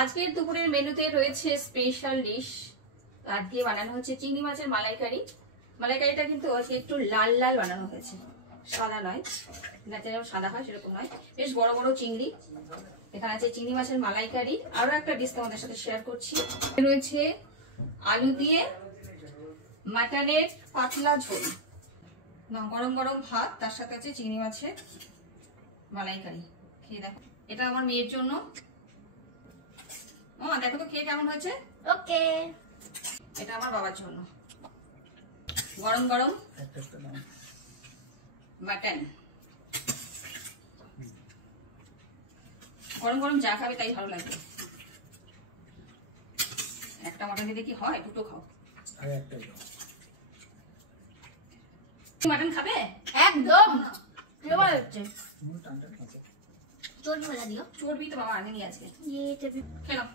আজকের দুপুরের মেনুতে রয়েছে স্পেশাল ডিশ। আজকে বানানো হচ্ছে চিংড়ি মাছের মালাইকারি। মালাইকারিটা কিন্তু আজকে একটু লাল লাল বানানো হয়েছে, সাদা নয়, যাতে যেমন সাদা হয় সেরকম নয়। বেশ বড় বড় চিংড়ি। এখানে আছে চিংড়ি মাছের মালাইকারি। আরো একটা ডিশ তোমাদের সাথে শেয়ার করছি, রয়েছে আলু দিয়ে মাটনের পাতলা ঝোল, গরম গরম ভাত, তার সাথে আছে চিংড়ি মাছের মালাইকারি। খেয়ে দেখো, এটা আমার মেয়ের জন্য। মামা দেখো তো খেয়ে কেমন হয়েছে। ওকে, এটা আমার বাবার জন্য। গরম গরম মাটন, গরম গরম যা খাবে তাই ভালো লাগবে। একটা মাটন দিলে কি হয়, দুটো খাও। মাটন খাবে? একদম কেমন হচ্ছে? চর্বি মেলা দিও। চর্বি তো বাবা আনেনি আজকে। ये খেলাম।